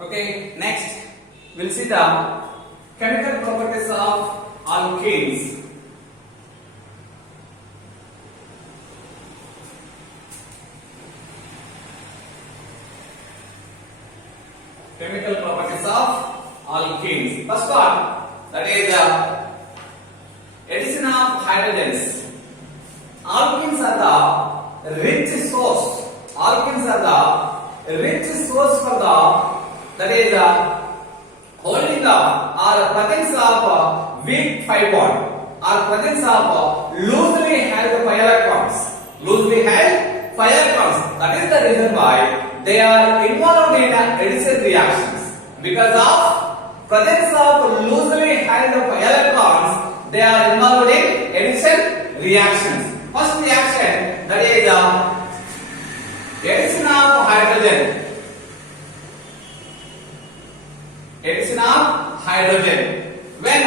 Okay, next we'll see the chemical properties of alkenes. Chemical properties of alkenes. First one, that is addition of hydrogens. Alkenes are the rich source. Alkenes are the rich source for the, that is holding up or presence of weak pi bond or presence of loosely held pi electrons. Loosely held pi electrons. That is the reason why they are involved in addition reactions. Because of presence of loosely held pi electrons, they are involved in addition reactions. First reaction, that is addition of hydrogen. Addition of hydrogen. When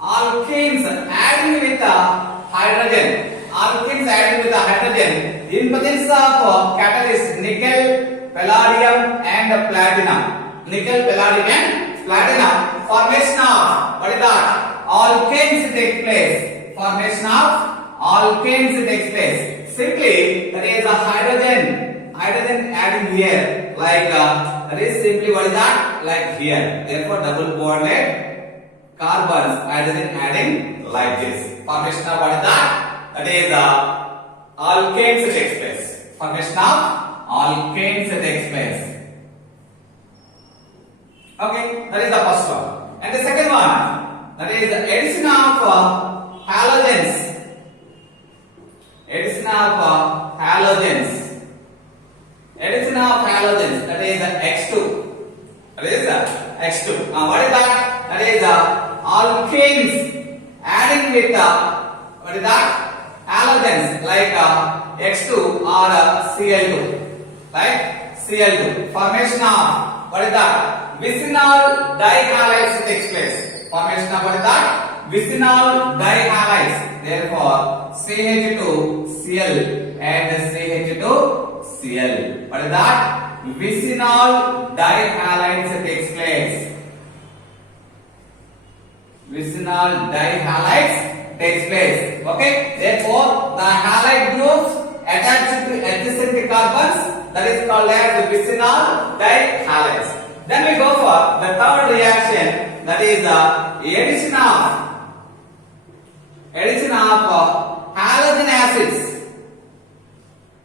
alkenes adding with hydrogen. Alkenes added with the hydrogen in presence of catalyst nickel, palladium and platinum. Nickel, palladium and platinum. Formation of, what is that? Alkenes take place. Formation of alkenes takes place. Simply, that is a hydrogen adding here. Like, that is simply what is that? Like here. Therefore, double bonded carbons, hydrogen adding like this. Formation of what is that? That is alkanes takes place. Formation of alkanes takes place. Okay, that is the first one. And the second one, that is the addition of halogens. Addition of halogens. Addition of halogens. That is X2. That is X2. Now what is that? That is alkanes adding with what is that? Halogens like X2 or Cl2, like Cl2. Formation of, what is that? Vicinal dihalides takes place. Formation of what is that? Vicinal dihalides. Therefore, CH2Cl and CH2Cl. What is that? Vicinal dihalides takes place. Vicinal dihalides takes place. Okay, therefore the halide groups attached to adjacent carbons, that is called as the vicinal dihalides. Then we go for the third reaction, that is addition of halogen acids.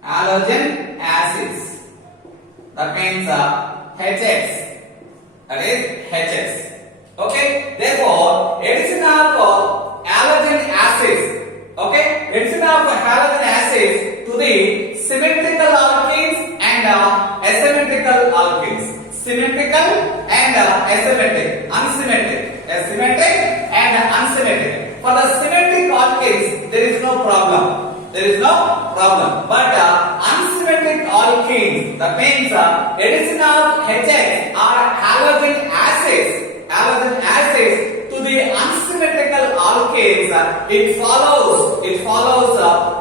Halogen acids. That means HX. That is HX. Okay, therefore addition of halogen acids. Okay, addition of halogen acids to the symmetrical alkenes and asymmetrical alkenes. Symmetrical and asymmetric, unsymmetric. Asymmetric and unsymmetric. For the symmetric alkenes, there is no problem. There is no problem. But unsymmetric alkenes, that means addition of HX or halogen acids. Halogen acids to the unsymmetrical alkanes, it follows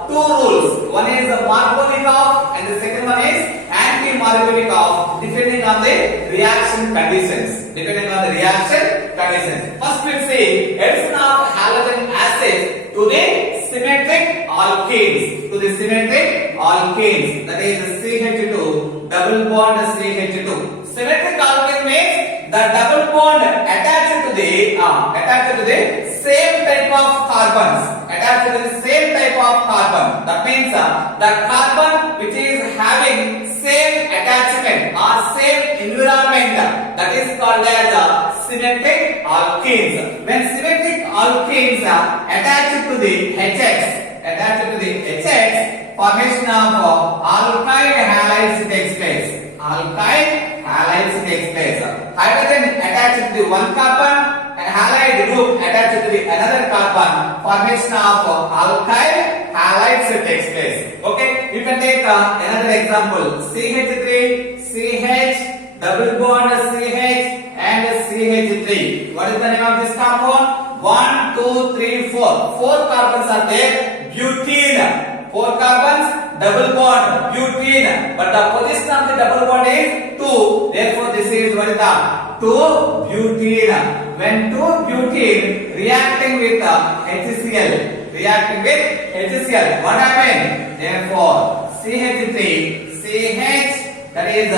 two rules. One is Markovnikov and the second one is anti-Markovnikov, depending on the reaction conditions. Depending on the reaction conditions. First we'll see addition of halogen acids to the symmetric alkenes. To the symmetric alkenes, that is CH2 double bond CH2. Symmetric alkene means the double bond attached to the same type of carbons. Attached to the same type of carbon. That means the carbon which is having same attachment or same environment, that is called as symmetric alkenes. When symmetric alkenes attached to the HX, formation of alkyl halides takes place. Alkyl halides takes place. Hydrogen attached to the one carbon and halide group attached to the another carbon. Formation of alkyl halides takes place. Okay, you can take another example. CH3, CH, double bond CH and CH3. What is the name of this compound? 1, 2, 3, 4. 4 carbons are there. Butene. 4 carbons. double bond butene, but the position of the double bond is 2. Therefore, this is what is that? 2-butene. When 2-butene reacting with HCl, what happened? Therefore, CH3, CH, that is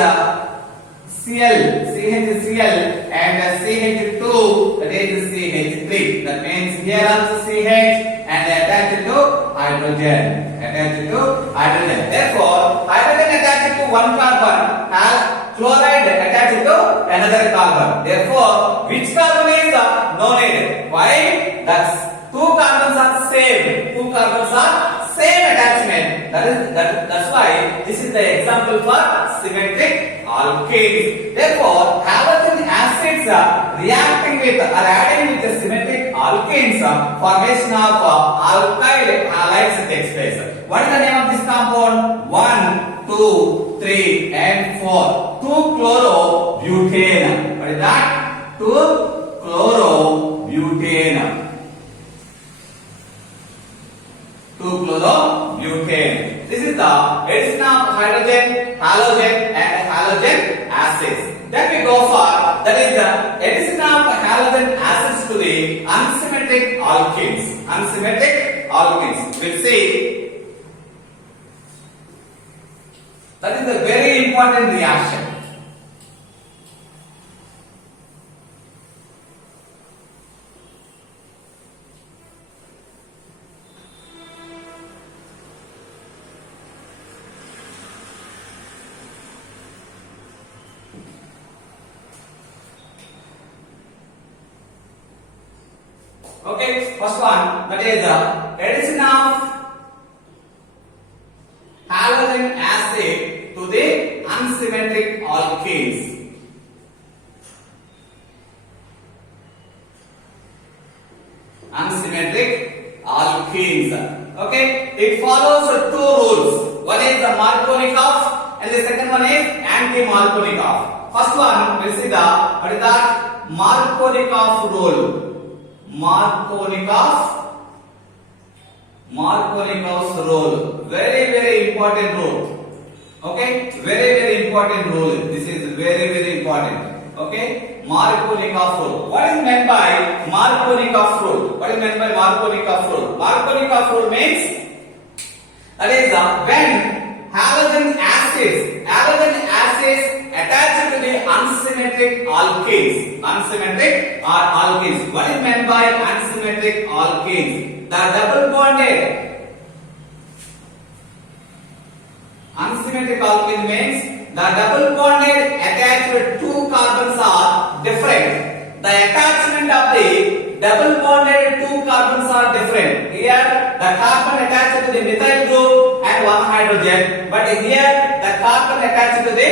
CHCl, and CH2, that is CH3. That means here also CH and attached to hydrogen. Therefore, hydrogen attached to one carbon has chloride attached to another carbon. Therefore, which carbon is no need? Why? That's two carbons are same. Two carbons are same attachment. That's why this is the example for symmetric alkanes. Therefore, halogen acids reacting with or adding with the symmetric alkanes, formation of alkyl halides takes place. What is the name of this compound? 1, 2, 3, and 4. 2-chlorobutane. What is that? 2-chlorobutane. 2-chlorobutane. This is the addition of hydrogen, halogen, and halogen acids. Then we go for that is the addition of halogen acids to the unsymmetric alkenes. We'll see. That is a very important reaction. Okay, first one, that is addition of halogen acid to the unsymmetric alkenes. Okay, it follows two rules. One is the Markovnikov and the second one is anti-Markovnikov. First one, we'll see what is that? Markovnikov rule. Markovnikov's rule. Very important rule. Okay, very important rule. This is very important. Okay, Markovnikov rule. What is meant by Markovnikov rule? Markovnikov rule means that is when halogen acids attached to the unsymmetric alkenes. What is meant by unsymmetric alkenes? The double bonded unsymmetric alkene means the double bonded attached two carbons are different. The attachment of the double bonded two carbons are different. Here the carbon attached to the methyl group and one hydrogen, but here the carbon attached to the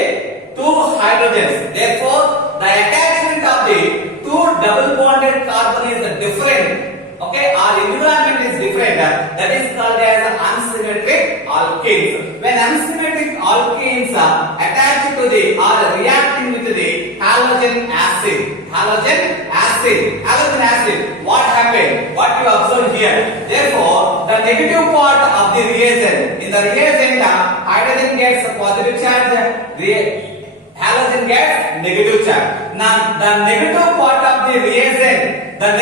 two hydrogens. Therefore, the attachment of the two double bonded carbon is different. Okay, our environment is different. That is called as unsymmetric alkenes. When unsymmetric alkenes are attached to the or reacting with the halogen acid, what happened? What you observe here? Therefore, the negative part of the reagent, in the reagent, hydrogen gets positive charge, halogen gets negative charge. Now, the negative part of the reagent will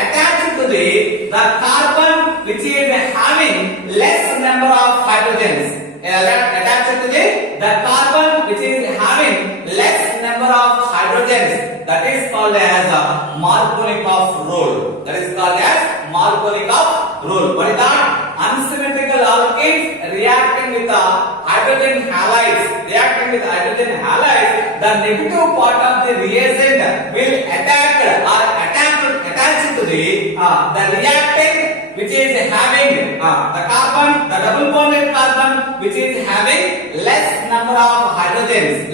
attach to the carbon which is having less number of hydrogens. Attached to the carbon which is having less number of hydrogens. That is called as Markovnikov rule. What is that? Unsymmetrical alkenes reacting with hydrogen halides. The negative part of the reagent will attach to the reactant which is having the double bonded carbon which is having less number of hydrogens.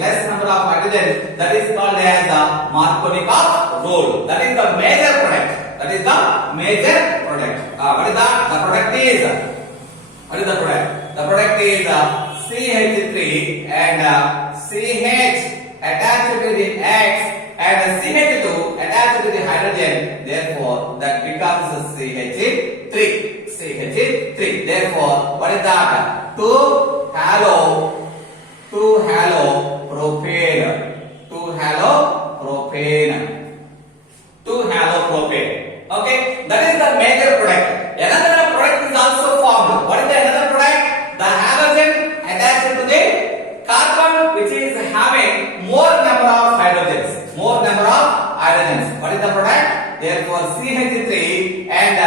That is called as Markovnikov rule. That is the major product. What is that? The product is CH3 and CH attached to the X and CH2 attached to the hydrogen. Therefore, that becomes CH3. CH3. Therefore, what is that? 2 halopropane. 2 halopropane. Okay, that is the major product. Another product is also formed. What is the another product? The halogen attached to the carbon, which is having more number of hydrogens. What is the product? Therefore, CH3 and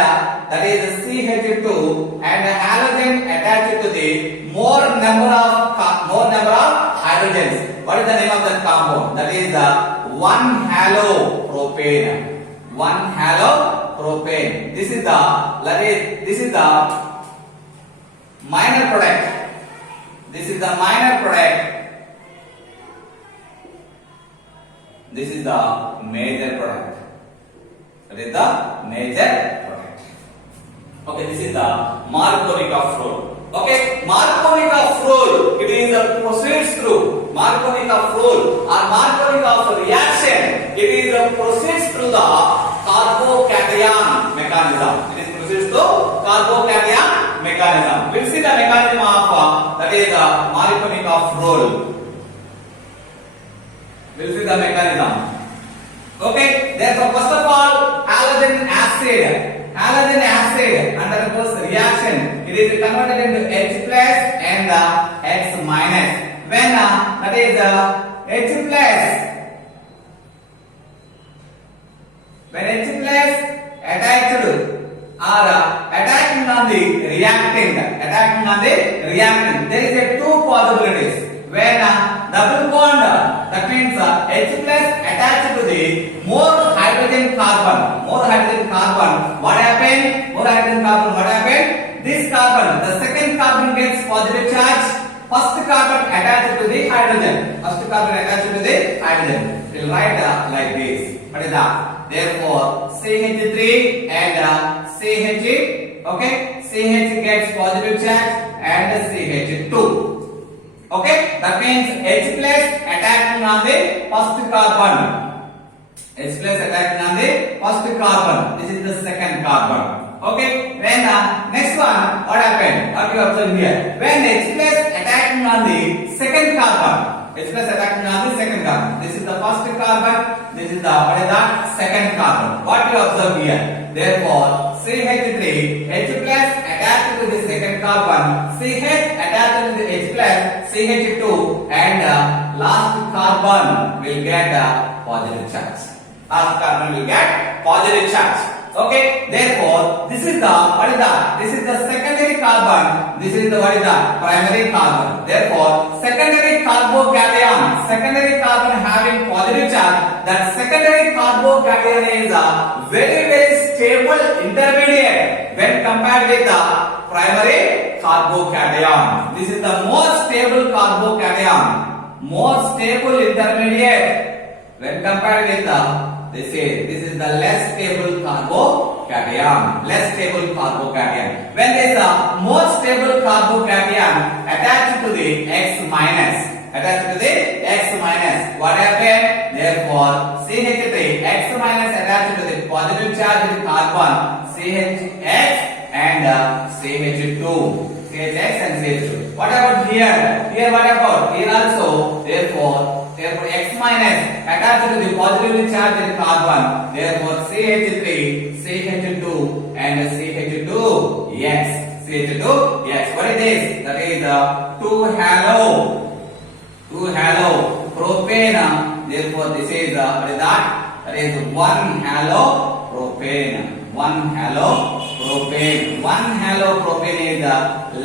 that is CH2 and the halogen attached to the more number of hydrogens. What is the name of that compound? That is 1-halopropane. 1-halopropane. This is the minor product. This is the minor product. This is the major product. That is the major product. Okay, this is the Markovnikov rule. Okay, Markovnikov rule. It is a proceeds through Markovnikov rule or Markovnikov reaction. It is a proceeds through the carbocation mechanism. It is proceeds through carbocation mechanism. We'll see the mechanism of that is the Markovnikov rule. We'll see the mechanism. Okay, therefore first of all, halogen acid undergoes reaction. It is converted into H plus and X minus. When that is H plus, when H plus attached or attacking on the reactant, there is a two possibilities. When double bond, that means H plus attached to the more hydrogen carbon. What happened? This carbon, the second carbon gets positive charge. First carbon attached to the hydrogen. We'll write like this. What is that? Therefore, CH3 and CH. Okay, CH gets positive charge and CH2. Okay, that means H plus attacking on the first carbon. This is the second carbon. Okay, when next one, what happened? What you observe here? When H plus attacking on the second carbon. This is the first carbon. This is the second carbon. What you observe here? Therefore, CH3, H plus attached to the second carbon, CH attached to the H plus, CH2, and last carbon will get positive charge. Okay, therefore, this is the secondary carbon. This is the primary carbon. Therefore, secondary carbon having positive charge. That secondary carbocation is a very stable intermediate when compared with the primary carbocation. This is the most stable carbocation, more stable intermediate when compared with the this is the less stable carbocation. When there is a more stable carbocation attached to the X minus, what happened? Therefore, CH3 X minus attached to the positive charge in carbon, CHX and CH2. What about here? Here also. Therefore X minus attached to the positively charged carbon. Therefore, CH3, CH2 and CH2. Yes. What is this? That is 2-halopropane. Therefore, this is what is that? That is 1-halopropane. 1-halopropane is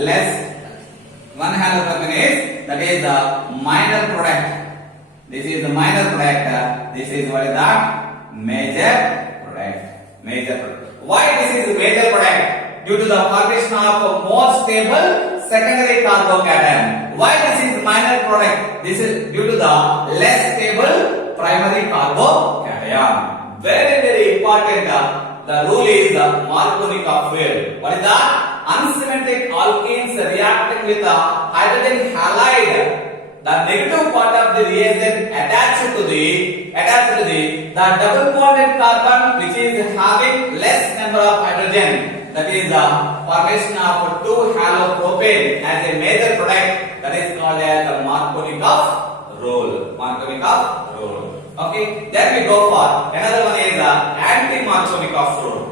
less. 1-halopropane is that is the minor product. This is the minor product. This is what is that? Major product. Why this is the major product? Due to the formation of a more stable secondary carbocation. Why this is minor product? This is due to the less stable primary carbocation. Very important. The rule is the Markovnikov rule. What is that? Unsymmetric alkenes reacting with the hydrogen halide. The negative part of the reagent attached to the double bonded carbon, which is having less number of hydrogen. that is the formation of 2-halopropane as a major product, that is called as the Markovnikov rule. Markovnikov rule. Okay, then we go for another one is the anti-Markovnikov rule.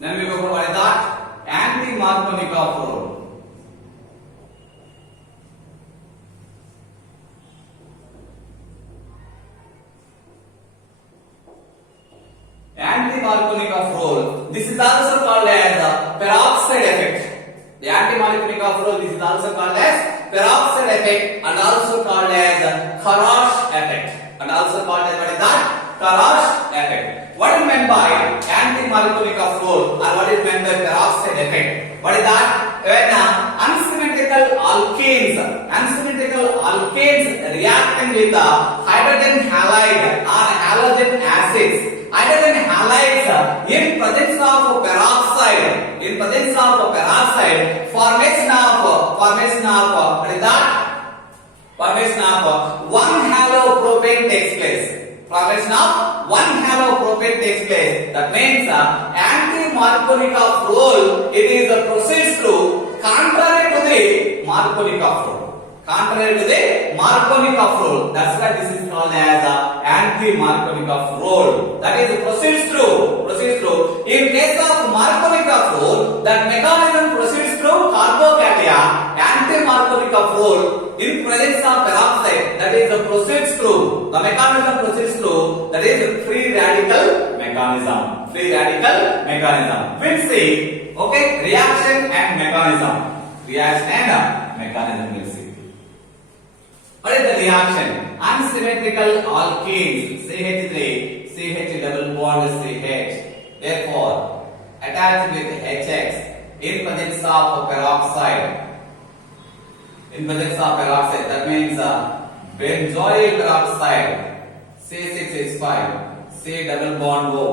Then we go for what is that? Anti-Markovnikov rule. Anti-Markovnikov rule. This is also called as the peroxide effect. The anti-Markovnikov rule. This is also called as peroxide effect and also called as Kharash effect. And also called as what is that? Kharash effect. What is meant by anti-Markovnikov rule or what is meant by peroxide effect? What is that? When unsymmetrical alkanes reacting with the hydrogen halide or halogen acids, hydrogen halides in presence of peroxide, formation of what is that? Formation of 1-halopropane takes place. Formation of 1-halopropane takes place. That means anti-Markovnikov rule, it is proceeds through contrary to the Markovnikov rule. Contrary to the Markovnikov rule. That's why this is called as anti-Markovnikov rule. That is proceeds through. In case of Markovnikov rule, that mechanism proceeds through carbocation. Anti-Markovnikov rule, in presence of peroxide, that is proceeds through. The mechanism proceeds through, that is free radical mechanism. We'll see. Okay, reaction and mechanism. We'll see. What is the reaction? Unsymmetrical alkenes, CH3, CH double bond CH. Therefore, attached with HX in presence of peroxide. That means benzoyl peroxide, C6H5, C double bond O,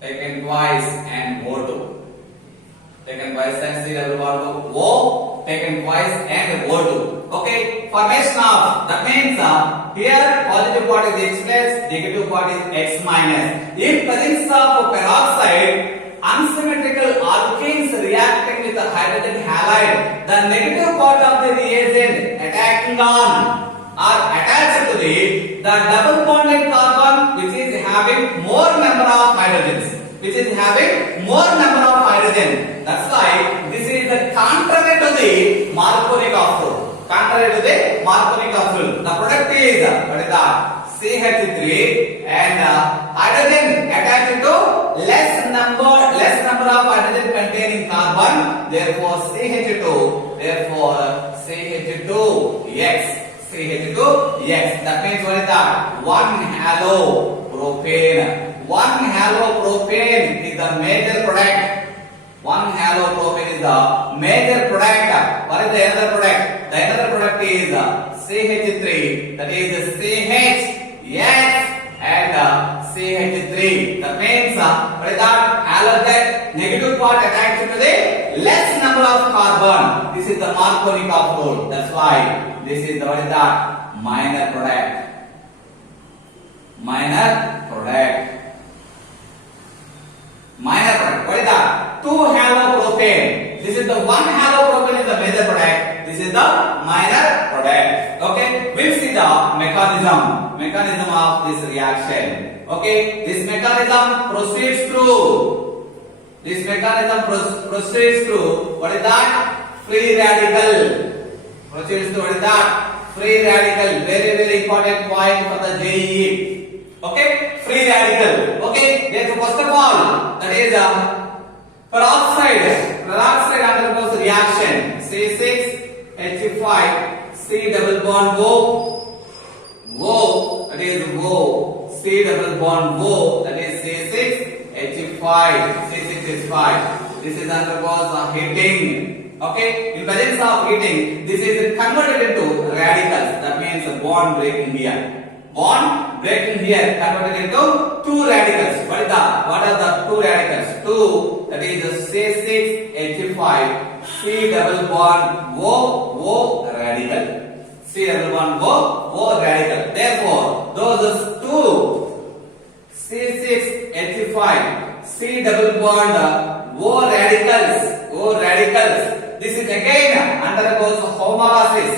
taken twice and O2. Taken twice and C double bond O, taken twice and O2. Okay, formation of, that means here positive part is H plus, negative part is X minus. In presence of peroxide, unsymmetrical alkenes reacting with the hydrogen halide, the negative part of the reagent attacking on or attached to the double bonded carbon which is having more number of hydrogens. That's why this is the contrary to the Markovnikov rule. The product is what is that? CH3 and hydrogen attached to less number of hydrogen containing carbon, therefore CH2X. That means what is that? 1-halopropane. 1-halopropane is the major product. 1-halopropane is the major product. What is the other product? The other product is CH3. That is CH and CH3. That means what is that? Halogen negative part attached to the less number of carbon. This is the Markovnikov rule. That's why this is the what is that? Minor product. What is that? 2-halopropane. This is the 1-halopropane is the major product. This is the minor product. Okay, we'll see the mechanism of this reaction. Okay, this mechanism proceeds through. What is that? Free radical. Free radical. Very important point for the JEE. Okay, free radical. Okay, therefore first of all, that is peroxide undergoes reaction. C6H5, C double bond O, that is O, C double bond O, that is 5. C6 is 5. This is undergoes heating. Okay, in presence of heating, this is converted into radicals. That means bond breaking here. Bond breaking here converted into two radicals. What are the two radicals? Two, that is C6H5, C double bond O radical. C double bond O radical. Therefore, those two C6H5, C double bond O radicals. This is again undergoes homolysis.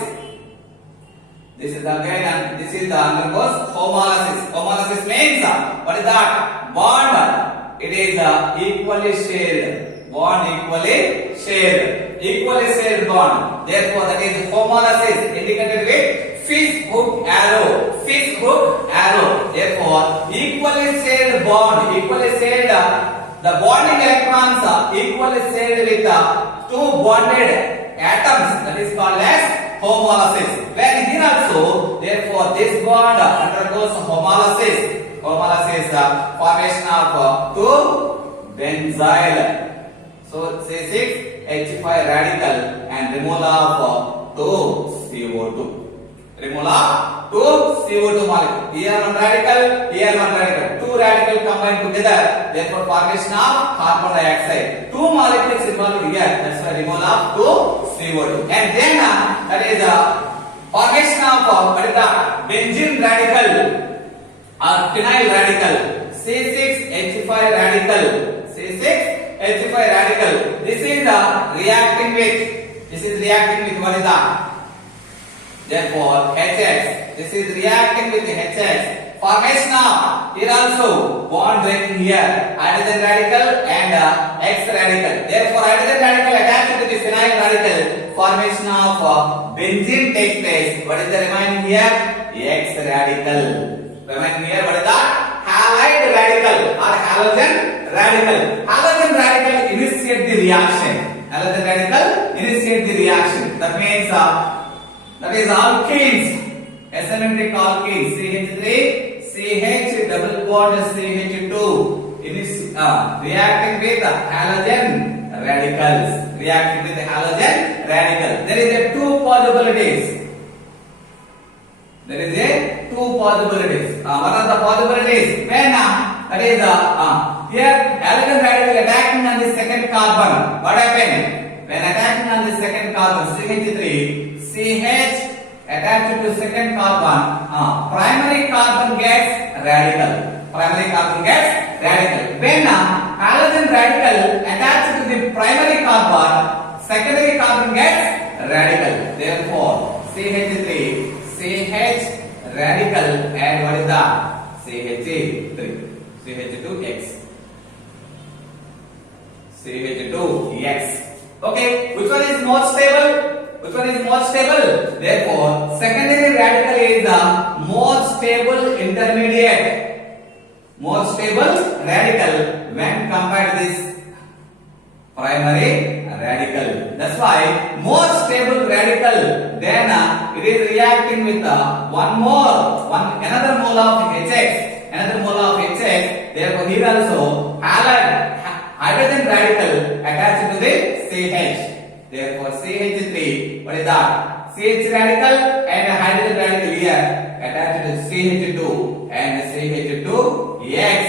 This is the undergoes homolysis. Homolysis means what is that? Bond. It is equally shared. Bond equally shared. Equally shared bond. Therefore, that is homolysis indicated with fish hook arrow. Fish hook arrow. Therefore, equally shared bond. Equally shared. The bonding electrons are equally shared with two bonded atoms. That is called as homolysis. When here also, therefore, this bond undergoes homolysis. Homolysis, formation of two benzyl. So, C6H5 radical and removal of two CO2. Removal of two CO2 molecule. Here one radical, here one radical. Two radicals combined together. Therefore, formation of carbon dioxide. Two molecules involved here. That's why removal of two CO2. And then that is formation of what is the benzene radical or phenyl radical. C6H5 radical. C6H5 radical. This is reacting with. This is reacting with what is that? Therefore, HX. This is reacting with HX. Formation of here also bond breaking here. Hydrogen radical and X radical. Therefore, hydrogen radical attached to the phenyl radical. Formation of benzene takes place. What is the remaining here? X radical. Remaining here, what is that? Halide radical or halogen radical. Halogen radical initiate the reaction. Halogen radical initiate the reaction. That means that is alkenes. Asymmetric alkenes. CH3, CH double bond CH2. It is reacting with halogen radicals. Reacting with halogen radical. There is a two possibilities. There is a two possibilities. One of the possibilities when that is here halogen radical attacking on the second carbon. What happened? When attacking on the second carbon CH3, CH attached to second carbon, primary carbon gets radical. Primary carbon gets radical. When halogen radical attached to the primary carbon, secondary carbon gets radical. Therefore, CH3, CH radical and what is that? CH3, CH2X. CH2X. Okay, which one is more stable? Which one is more stable? Therefore, secondary radical is the more stable intermediate. More stable radical when compared to this primary radical. That's why more stable radical then it is reacting with another mole of HX. Another mole of HX. Therefore, here also hydrogen radical attached to the CH. Therefore, CH3, what is that? CH radical and hydrogen radical here attached to CH2 and CH2X.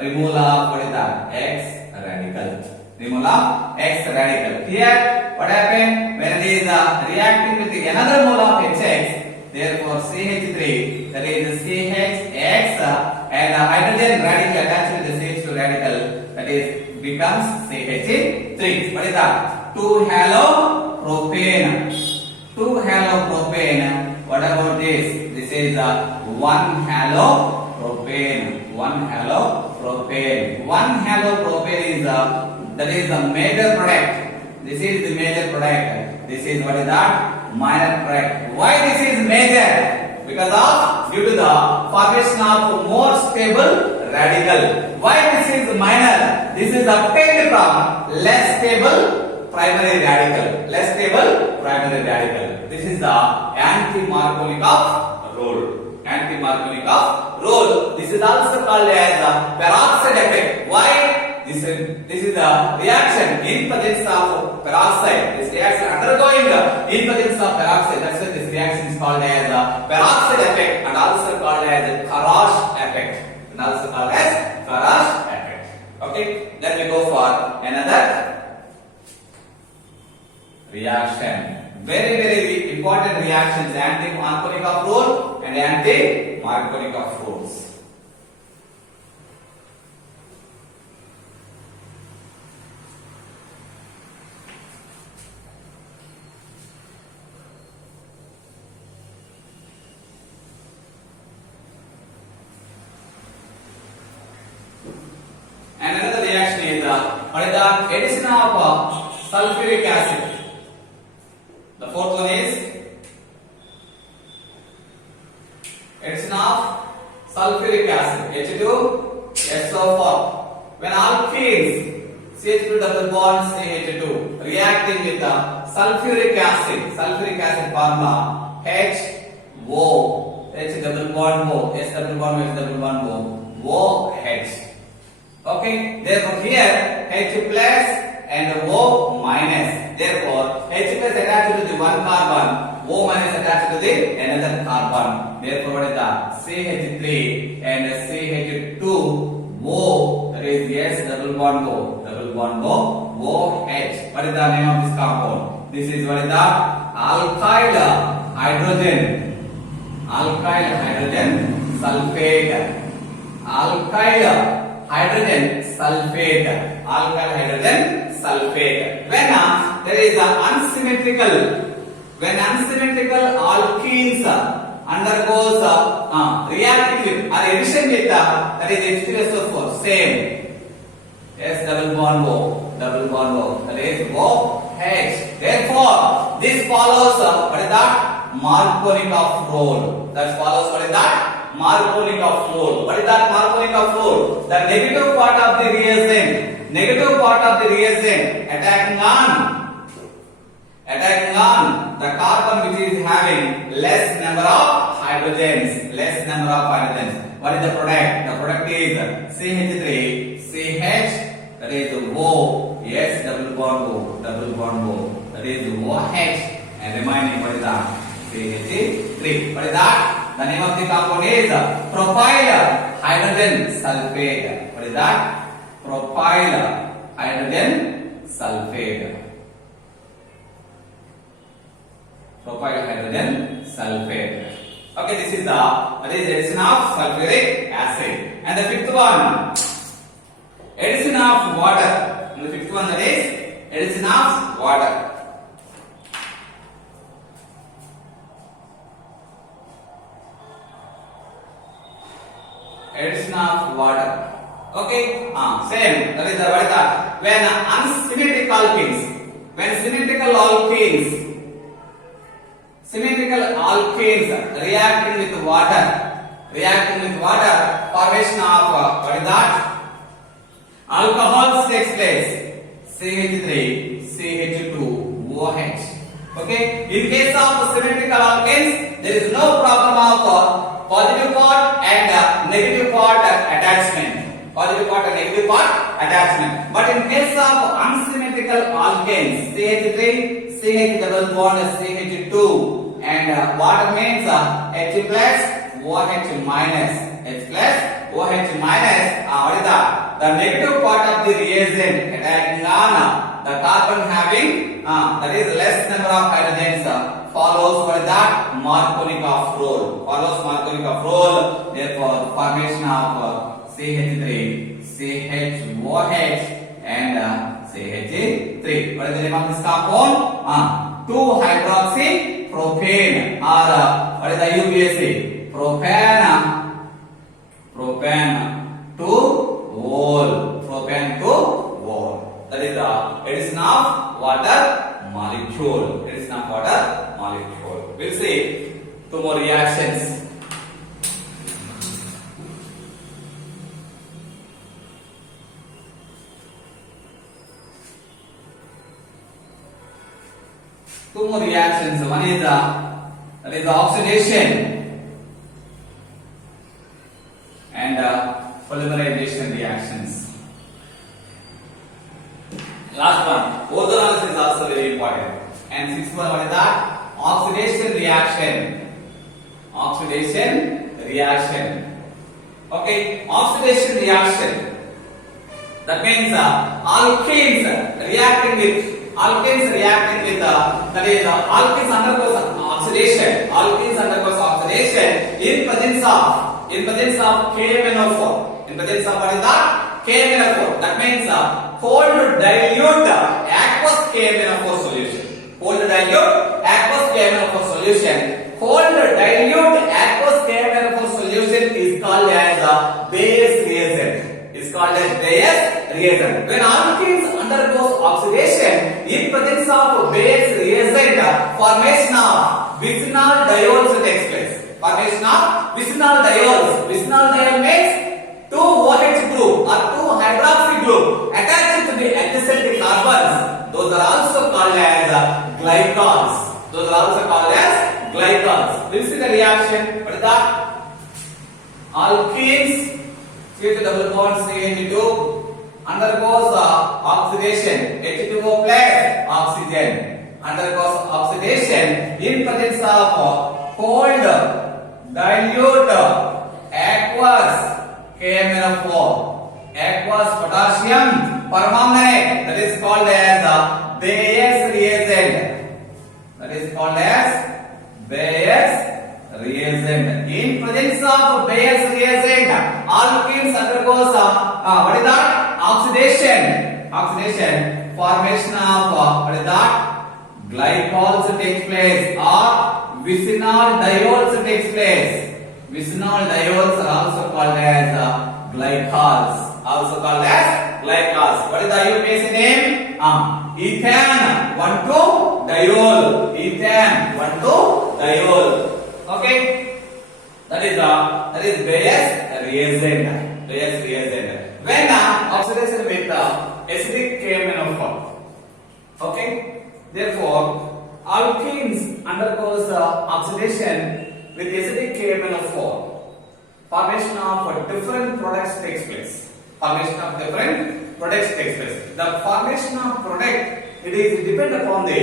Removal of what is that? X radical. Removal of X radical. Here, what happened? When it is reacting with another mole of HX, therefore CH3, that is CHX and hydrogen radical attached to the CH2 radical, that is becomes CH3. What is that? 2-halopropane. 2-halopropane. What about this? This is 1-halopropane. 1-halopropane. 1-halopropane is that is the major product. This is the major product. This is what is that? Minor product. Why this is major? Because of due to the formation of more stable radical. Why this is minor? This is obtained from less stable primary radical. Less stable primary radical. This is the anti-Markovnikov rule. Anti-Markovnikov rule. This is also called as the peroxide effect. Why? this is the reaction in presence of peroxide. This reaction undergoing in presence of peroxide. That's why this reaction is called as the peroxide effect and also called as the Kharash effect. And also called as Kharash effect. Okay, let me go for another reaction. Very important reactions: anti-Markovnikov rule and anti-Markovnikov rules. And another reaction is what is the addition of sulfuric acid. The fourth one is addition of sulfuric acid, H2SO4. When alkenes CH2 double bond CH2 reacting with the sulfuric acid formula HO, H double bond O, S double bond O, S double bond O, OH. Okay, therefore here H plus and O minus. Therefore H plus attached to the one carbon, O minus attached to the another carbon. Therefore what is the CH3 and CH2 O, that is S double bond O, OH. What is the name of this compound? This is what is the alkyl hydrogen sulfate. Alkyl hydrogen sulfate. When there is an unsymmetrical alkenes undergoes reacting with or addition with that is H3SO4, same S double bond O, that is OH. Therefore this follows what is that Markovnikov rule. That follows what is that Markovnikov rule. What is that Markovnikov rule? The negative part of the reagent attacking on the carbon which is having less number of hydrogens. What is the product? The product is CH3 CH, that is O, S double bond O, that is OH, and remaining what is that CH3. What is that? The name of the compound is propyl hydrogen sulfate. What is that? Propyl hydrogen sulfate. Okay, this is the addition of sulfuric acid. And the fifth one, addition of water. And the fifth one, that is addition of water. Addition of water. Okay, same. That is the what is that? When symmetrical alkenes reacting with water, formation of what is that? Alcohols takes place. CH3, CH2, OH. Okay, in case of symmetrical alkenes, there is no problem of positive part and negative part attachment. But in case of unsymmetrical alkenes, CH3, CH double bond CH2, and water means H plus OH minus. What is that? The negative part of the reagent attacking on the carbon having that is less number of hydrogens follows what is that? Markovnikov rule. Therefore, formation of CH3, CHOH and CH3. What is the name of this compound? 2-hydroxypropane or what is the UPSC? Propane to whole. That is the addition of water molecule. We'll see two more reactions. Two more reactions. One is that is the oxidation and polymerization reactions. Last one, ozonolysis is also very important. And sixth one, what is that? Oxidation reaction. Oxidation reaction. Okay, oxidation reaction. That means alkenes reacting with that is alkenes undergoes oxidation. Alkenes undergoes oxidation in presence of KMnO4. In presence of what is that? KMnO4. That means cold dilute aqueous KMnO4 solution. Cold dilute aqueous KMnO4 solution. Cold dilute aqueous KMnO4 solution is called as Bayes reagent. Is called as Bayes reagent. When alkenes undergoes oxidation in presence of Bayes reagent, formation of vicinal diols takes place. Formation of vicinal diols. Vicinal diol means two OH group or two hydroxy group attached to the adjacent carbons. Those are also called as glycols. Those are also called as glycols. This is the reaction. What is that? Alkenes CH double bond CH2 undergoes oxidation. H2O plus oxygen undergoes oxidation in presence of cold dilute aqueous KMnO4, aqueous potassium permanganate, that is called as Bayes reagent. That is called as Bayes reagent. In presence of Bayes reagent, alkenes undergoes what is that? Oxidation. Formation of what is that? Glycols takes place or vicinal diols takes place. Vicinal diols are also called as glycols. What is the IUPAC name? Ethane 1,2-diol. Ethane 1,2-diol. Okay, that is Bayes reagent. When oxidation with acidic KMnO4. Okay, therefore alkenes undergoes oxidation with acidic KMnO4. Formation of different products takes place. The formation of product, it is depend upon the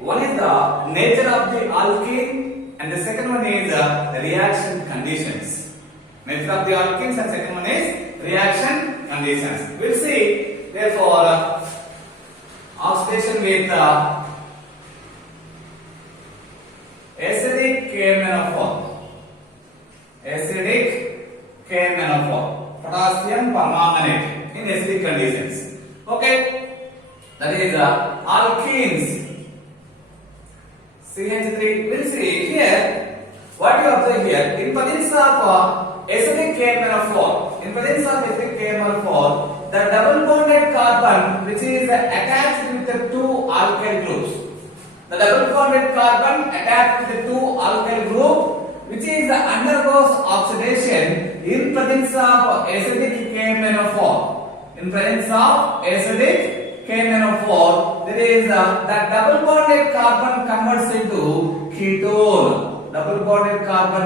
one is the nature of the alkene and the second one is the reaction conditions. Nature of the alkenes and second one is reaction conditions. We'll see therefore oxidation with acidic KMnO4, potassium permanganate in acidic conditions. Okay, that is alkenes CH3. We'll see here what you observe here. In presence of acidic KMnO4, the double bonded carbon which is attached with the two alkyl groups. The double bonded carbon attached with the two alkyl group which is undergoes oxidation in presence of acidic KMnO4. There is that double bonded carbon converts into ketone. The double bonded carbon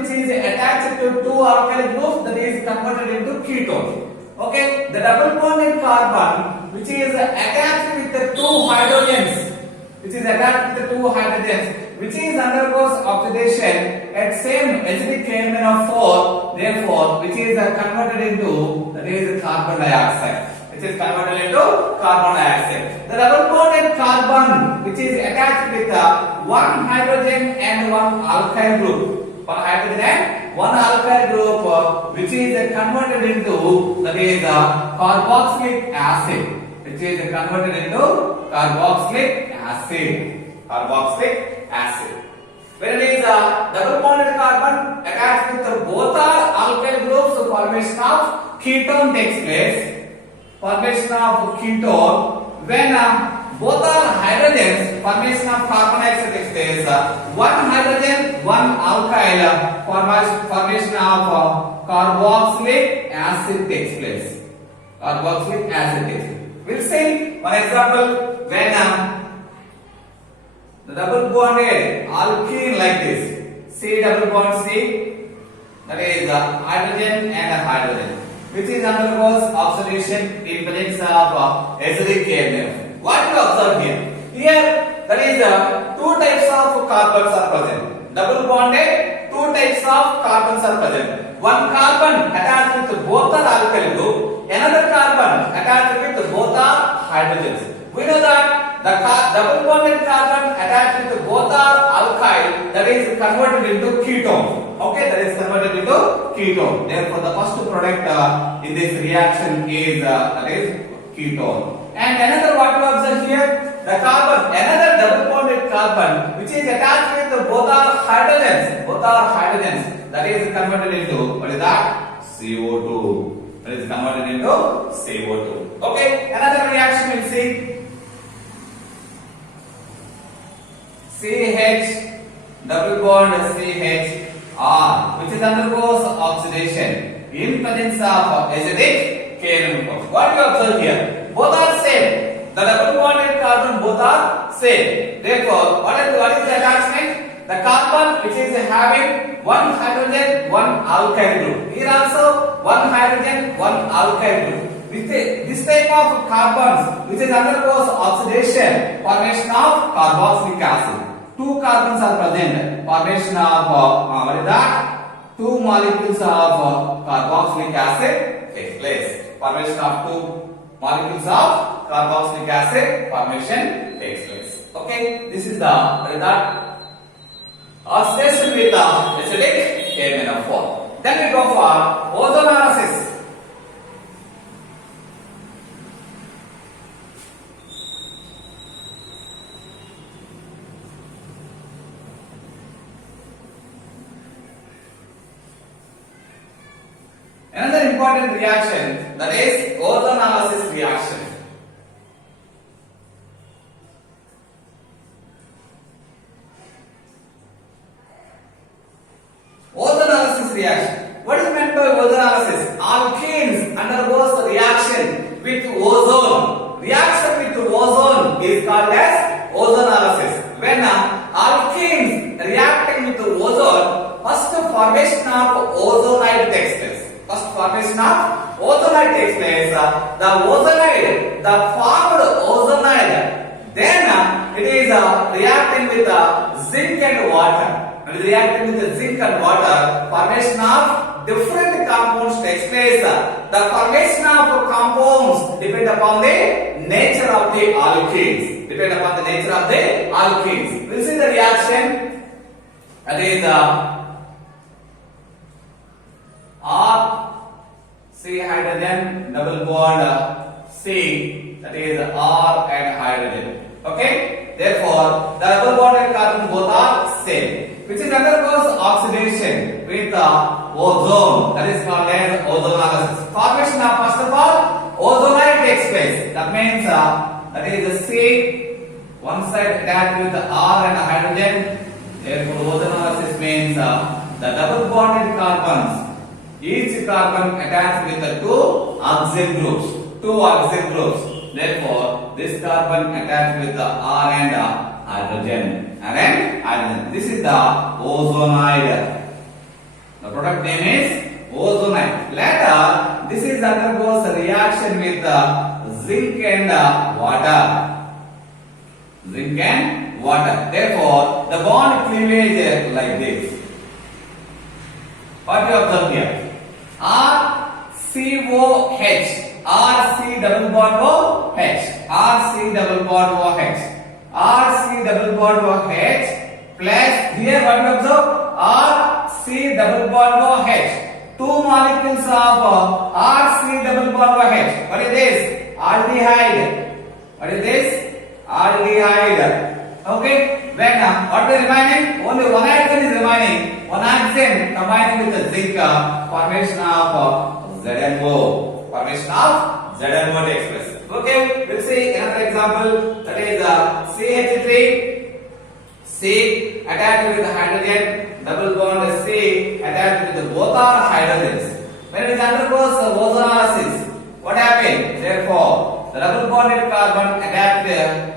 which is attached to two alkyl groups, that is converted into ketone. Okay, the double bonded carbon which is attached with the two hydrogens, which is undergoes oxidation at same acidic KMnO4, therefore which is converted into, that is carbon dioxide. The double bonded carbon which is attached with one hydrogen and one alkyl group. Which is converted into, that is carboxylic acid. When it is double bonded carbon attached with both are alkyl groups, so formation of ketone takes place. When both are hydrogens, formation of carbon dioxide takes place. One hydrogen, one alkyl, formation of carboxylic acid takes place. We'll see one example when the double bonded alkene like this, C double bond C, that is hydrogen and a hydrogen. which is undergoes oxidation in presence of acidic KMF. What you observe here? Here that is two types of carbons are present. Double bonded, two types of carbons are present. One carbon attached with both are alkyl group, another carbon attached with both are hydrogens. We know that the double bonded carbon attached with both are alkyl, that is converted into ketone. Okay, that is converted into ketone. Therefore, the first product in this reaction is that is ketone. And another what you observe here, the carbon, another double bonded carbon which is attached with both are hydrogens, that is converted into what is that? CO2. That is converted into CO2. Okay, another reaction we'll see. CH double bond CHR, which is undergoes oxidation in presence of acidic KNO. What you observe here? Both are same. The double bonded carbon both are same. Therefore, what is the attachment? The carbon which is having one hydrogen, one alkyl group. Here also one hydrogen, one alkyl group. With this type of carbons which is undergoes oxidation, formation of carboxylic acid. Two carbons are present. Formation of what is that? Two molecules of carboxylic acid takes place. Formation of two molecules of carboxylic acid formation takes place. Okay, this is the what is that? Oxidation with the acidic KMnO4. Then we go for ozonolysis. Another important reaction, that is ozonolysis reaction. Ozonolysis reaction. What is meant by ozonolysis? Alkenes undergoes reaction with ozone. Reaction with ozone is called as ozonolysis. When alkenes reacting with ozone, first formation of ozonide takes place. First formation of ozonide takes place. The ozonide, the formed ozonide, then it is reacting with zinc and water. It is reacting with the zinc and water. Formation of different compounds takes place. The formation of compounds depend upon the nature of the alkenes. Depend upon the nature of the alkenes. We see the reaction. That is R C hydrogen double bond C, that is R and hydrogen. Okay, therefore the double bonded carbon both are same, which is undergoes oxidation with ozone, that is called as ozonolysis. Formation of first of all ozonide takes place. That means that is the C, one side attached with the R and hydrogen. Therefore ozonolysis means the double bonded carbons, each carbon attached with the two oxygen groups. Therefore, this carbon attached with the R and hydrogen. This is the ozonide. The product name is ozonide. Later, this is undergoes a reaction with zinc and water. Therefore, the bond cleavage is like this. What you observe here? RCOH, RC double bond OH, RC double bond OH, RC double bond OH plus here what you observe? RC double bond OH. Two molecules of RC double bond OH. What is this? Aldehyde. What is this? Aldehyde. Okay. When what is remaining? Only one hydrogen is remaining. One oxygen combined with the zinc, formation of ZNO. Formation of ZNO takes place. Okay, we'll see another example, that is CH3, C attached with the hydrogen, double bond C attached with both are hydrogens. When it undergoes ozonolysis, what happens? Therefore, the double bonded carbon attached,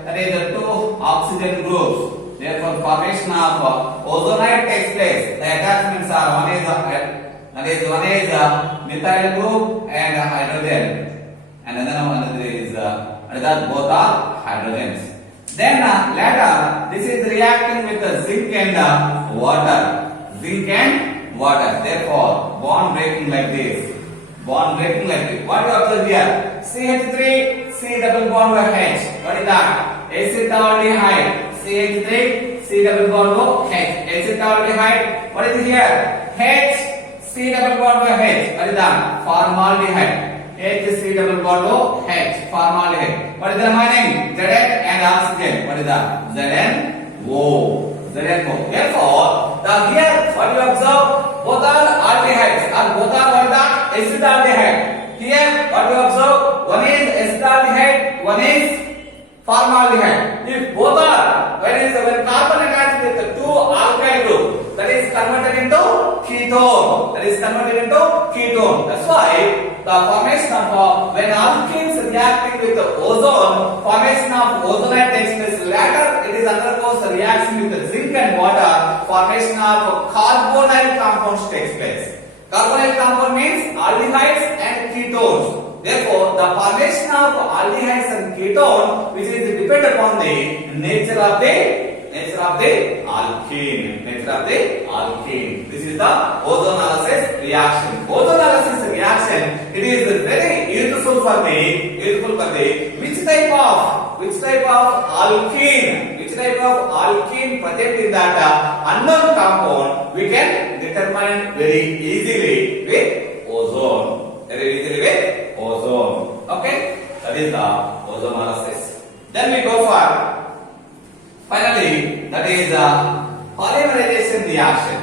that is the two oxygen groups. Therefore, formation of ozonide takes place. The attachments are one is That is one is methyl group and hydrogen, and another is another both are hydrogens. Then later this is reacting with the zinc and water. Zinc and water. Therefore, bond breaking like this. Bond breaking like this. What you observe here? CH3, C double bond with H. What is that? Acetaldehyde. CH3, C double bond with H. Acetaldehyde. What is here? H, C double bond with H. What is that? Formaldehyde. H, C double bond with H. Formaldehyde. What is the remaining? Zn and oxygen. What is that? ZnO. ZnO. Therefore, here what you observe? Both are aldehydes or both are what is that? Acetaldehyde. Here what you observe? One is acetaldehyde, one is formaldehyde. If both are, when carbon attached with two alkyl group, that is converted into ketone. That is converted into ketone. That's why the formation of when alkenes reacting with the ozone, formation of ozonate takes place. Later, it is undergoes a reaction with the zinc and water. Formation of carbonyl compounds takes place. Carbonyl compound means aldehydes and ketones. Therefore, the formation of aldehydes and ketone, which is depend upon the nature of the alkene. Nature of the alkene. This is the ozonolysis reaction. Ozonolysis reaction, it is very useful for the which type of alkene. Which type of alkene present in that unknown compound we can determine very easily with ozone. Very easily with ozone. Okay, that is the ozonolysis. Then we go for finally, that is polymerization reaction.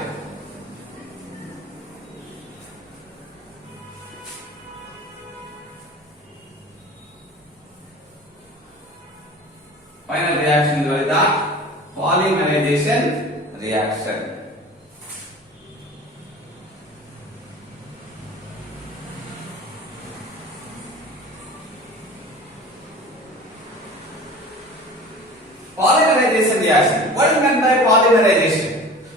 Final reaction is the polymerization reaction. Polymerization reaction. What is meant by polymerization?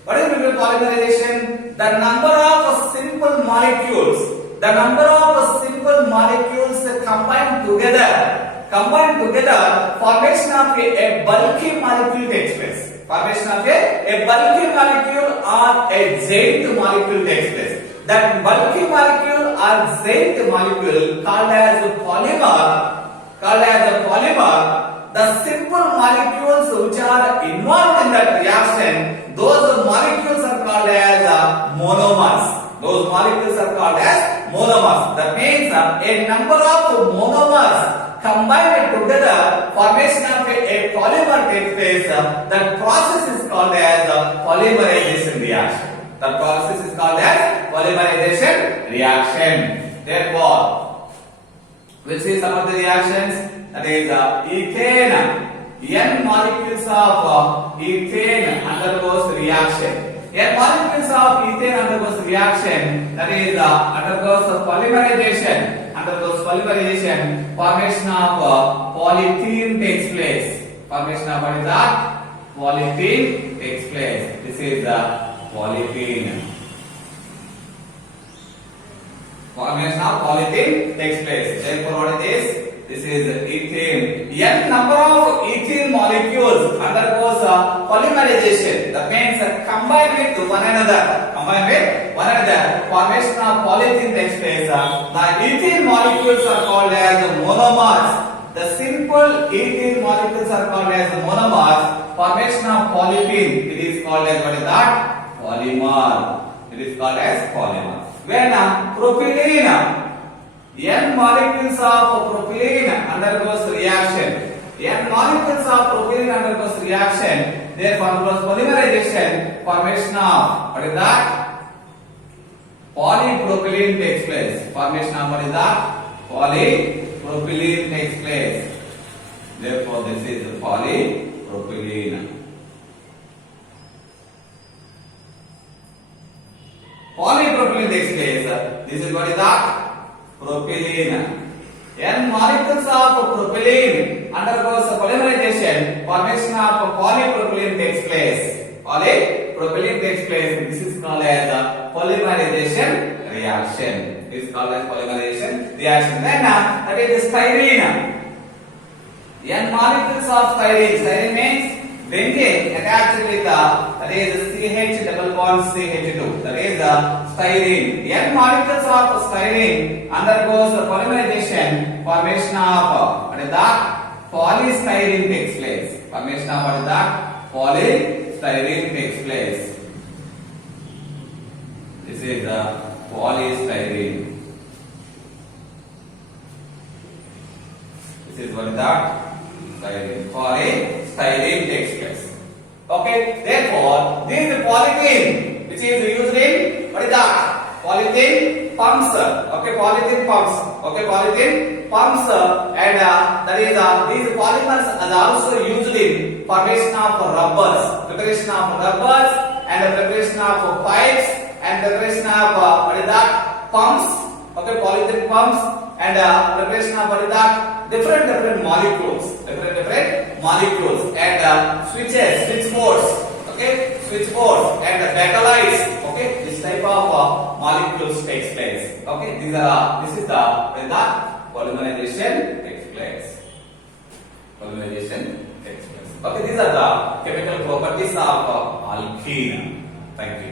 What is meant by polymerization? The number of simple molecules combined together, formation of a bulky molecule takes place. Formation of a bulky molecule or a giant molecule takes place. That bulky molecule or giant molecule called as a polymer. The simple molecules which are involved in that reaction, those molecules are called as monomers. Those molecules are called as monomers. That means a number of monomers combined together, formation of a polymer takes place. That process is called as polymerization reaction. The process is called as polymerization reaction. Therefore, we'll see some of the reactions. That is ethane. N molecules of ethane undergoes reaction. N molecules of ethane undergoes reaction. That is undergoes polymerization. Formation of polythene takes place. Formation of what is that? Polythene takes place. This is polythene. Formation of polythene takes place. Therefore, what it is? This is ethane. N number of ethene molecules undergoes polymerization. That means combine with one another. Formation of polythene takes place. The ethene molecules are called as monomers. The simple ethene molecules are called as monomers. Formation of polythene, it is called as what is that? Polymer. It is called as polymer. When propylene, N molecules of propylene undergoes reaction. Therefore, undergoes polymerization. Formation of what is that? Polypropylene takes place. Formation of what is that? Polypropylene takes place. Therefore, this is polypropylene. Polypropylene takes place. This is what is that? Propylene. N molecules of propylene undergoes polymerization. Formation of polypropylene takes place. Polypropylene takes place. This is called as polymerization reaction. This is called as polymerization reaction. Then that is styrene. N molecules of styrene. Styrene means benzene attached with that is CH double bond CH2. That is styrene. N molecules of styrene undergoes the polymerization formation of what is that polystyrene takes place. Formation of what is that polystyrene takes place. This is the polystyrene. This is what is that styrene. Polystyrene takes place. Okay. Therefore, this is the polythene which is used in what is that polythene pumps. Okay, polythene pumps. Okay, polythene pumps, and that is these polymers are also used in formation of rubbers, preparation of rubbers, and preparation of pipes, and preparation of what is that pumps. Okay, polythene pumps, and preparation of what is that different molecules, different molecules, and switchboards. Okay, switchboards and backlights. Okay, this type of molecules takes place. Okay, this is the when the polymerization takes place. Polymerization takes place. Okay, these are the chemical properties of alkene. Thank you.